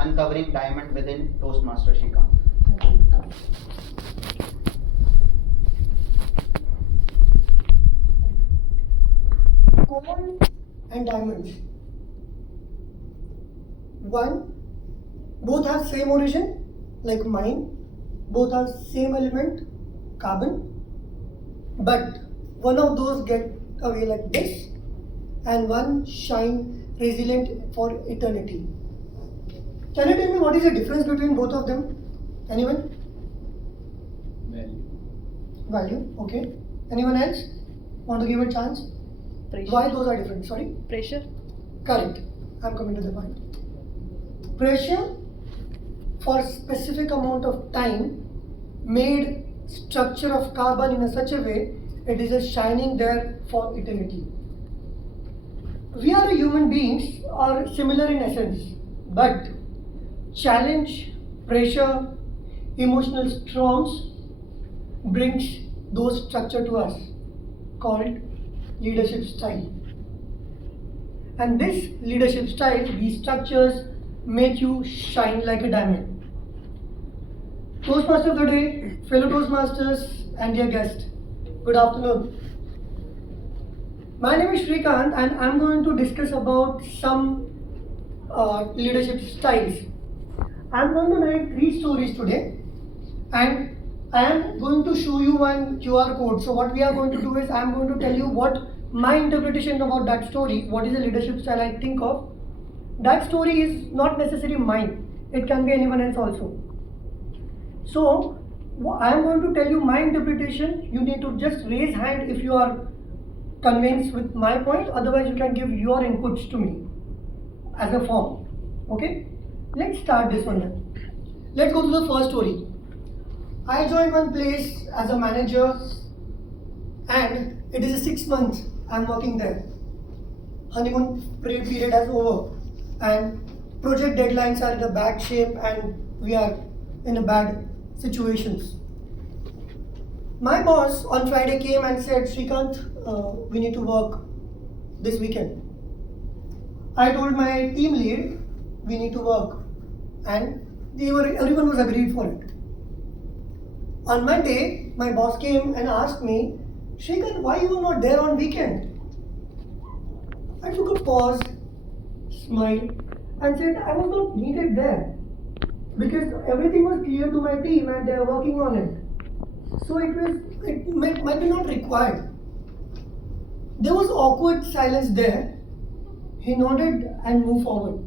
uncovering diamond within Toastmaster Shrikant. Coal and diamonds. One, both have same origin, like mine. Both have same element, carbon. But one of those get away like this, and one shine resilient for eternity. Can you tell me what is the difference between both of them? Anyone? Value. Value. Okay. Anyone else? Want to give a chance? Pressure. Why those are different? Sorry? Pressure. Correct. I'm coming to the point. Pressure for specific amount of time made structure of carbon in a such a way it is just shining there for eternity. We are human beings are similar in essence, but challenge, pressure, emotional storms brings those structure to us called leadership style. And this leadership style, these structures make you shine like a diamond. Toastmaster of the day, fellow Toastmasters and dear guest, good afternoon. My name is Shrikant and I'm going to discuss about some leadership styles. I'm going to narrate 3 stories today and I am going to show you one QR code. So what we are going to do is I'm going to tell you what my interpretation about that story, what is the leadership style I think of. That story is not necessarily mine, it can be anyone else also. So I am going to tell you my interpretation. You need to just raise hand if you are convinced with my point, otherwise you can give your inputs to me as a form. Okay, let's start this one then. Let's go to the first story. I joined one place as a manager and it is a 6 months I'm working there. Honeymoon period has over and project deadlines are in a bad shape and we are in a bad situations. My boss on Friday came and said, Shrikant, we need to work this weekend. I told my team lead, we need to work, and everyone was agreed for it. On Monday, my boss came and asked me, Shrikant, why you were not there on weekend? I took a pause, smiled, and said I was not needed there because everything was clear to my team and they are working on it. So it might be not required. There was awkward silence there. He nodded and moved forward.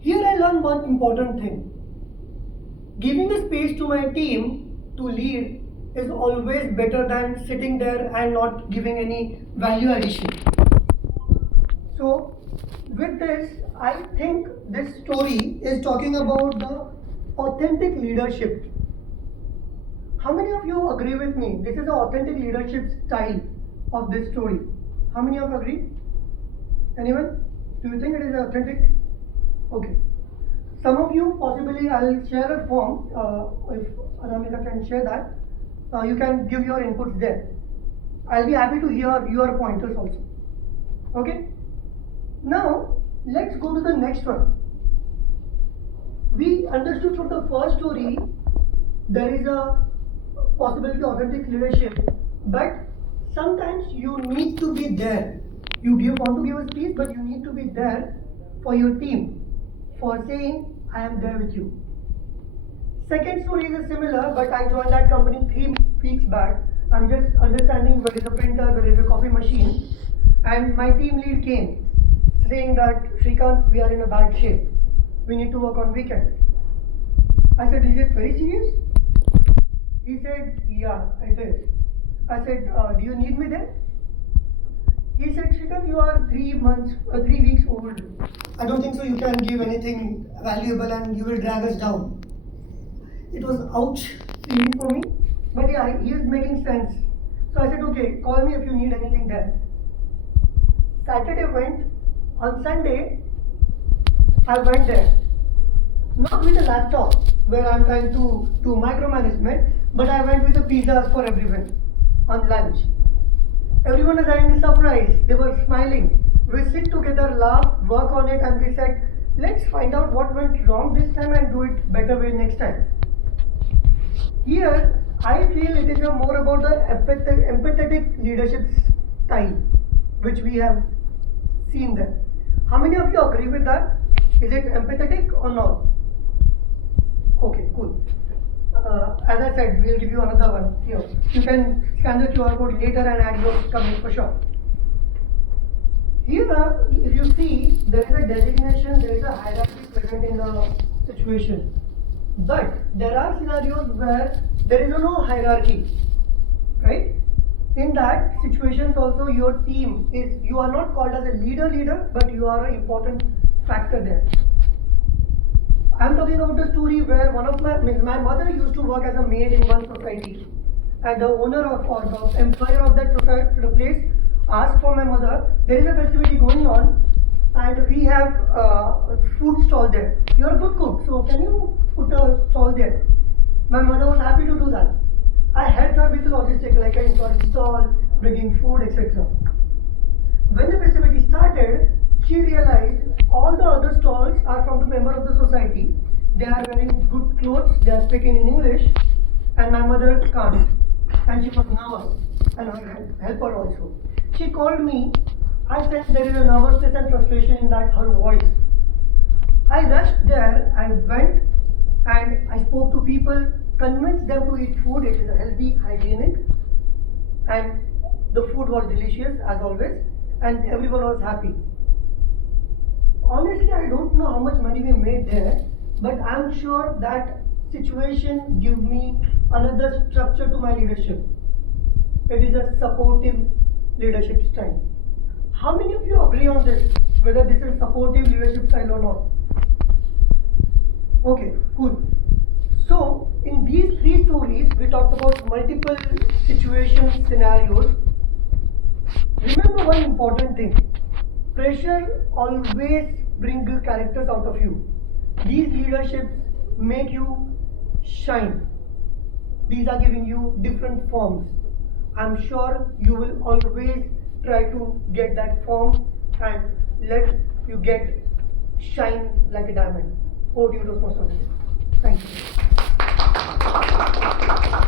Here I learned one important thing. Giving the space to my team to lead is always better than sitting there and not giving any value addition. So with this, I think this story is talking about the authentic leadership. How many of you agree with me? This is the authentic leadership style of this story. How many of you agree? Anyone? Do you think it is authentic? Okay. Some of you, possibly I'll share a form, if Anamika can share that. You can give your inputs there. I'll be happy to hear your pointers also. Okay? Now, let's go to the next one. We understood from the first story, there is a possibility of authentic leadership, but sometimes you need to be there. You want to give a speech, but you need to be there for your team, for saying, I am there with you. Second story is similar, but I joined that company 3 weeks back. I'm just understanding where is a printer, where is a coffee machine, and my team lead came saying that, Shrikant, we are in a bad shape. We need to work on weekend. I said, is it very serious? He said, yeah, it is. I said, do you need me there? He said, Shrikant, you are 3 weeks old. I don't think so you can give anything valuable and you will drag us down. It was ouch feeling for me, but yeah, he is making sense. So I said, okay, call me if you need anything there. Saturday went. On Sunday, I went there. Not with a laptop where I'm trying to do micromanagement, but I went with the pizzas for everyone on lunch. Everyone was having a surprise. They were smiling. We sit together, laugh, work on it, and we said, let's find out what went wrong this time and do it better way next time. Here, I feel it is more about the empathetic leadership style, which we have seen there. How many of you agree with that? Is it empathetic or not? Okay, cool. As I said, we'll give you another one here. You can scan the QR code later and add your comments for sure. Here, if you see, there is a designation, there is a hierarchy present in the situation. But there are scenarios where there is no hierarchy, right? In that situations also your team is, you are not called as a leader, but you are an important factor there. I am talking about a story where one of my mother used to work as a maid in one society, and the owner of or the employer of that society, the place, asked for my mother, there is a festivity going on and we have food stall there. You are a good cook, so can you put a stall there? My mother was happy to do that. I helped her with logistics, like I installed stall, bringing food, etc. When the festivity started, she realized all the other stalls are from the member of the society. They are wearing good clothes, they are speaking in English, and my mother can't. And she was nervous, and her helper also. She called me. I sensed there is a nervousness and frustration in that her voice. I rushed there, I went and I spoke to people, convinced them to eat food. It is a healthy, hygienic, and the food was delicious as always, and everyone was happy. Honestly, I don't know how much money we made there, but I'm sure that situation gave me another structure to my leadership. It is a supportive leadership style. How many of you agree on this, whether this is supportive leadership style or not? Okay, cool. So, in these three stories, we talked about multiple situations, scenarios. Remember one important thing. Pressure always brings good characters out of you. These leaderships make you shine. These are giving you different forms. I'm sure you will always try to get that form and let you get shine like a diamond. Over to you, Toastmasters. Thank you.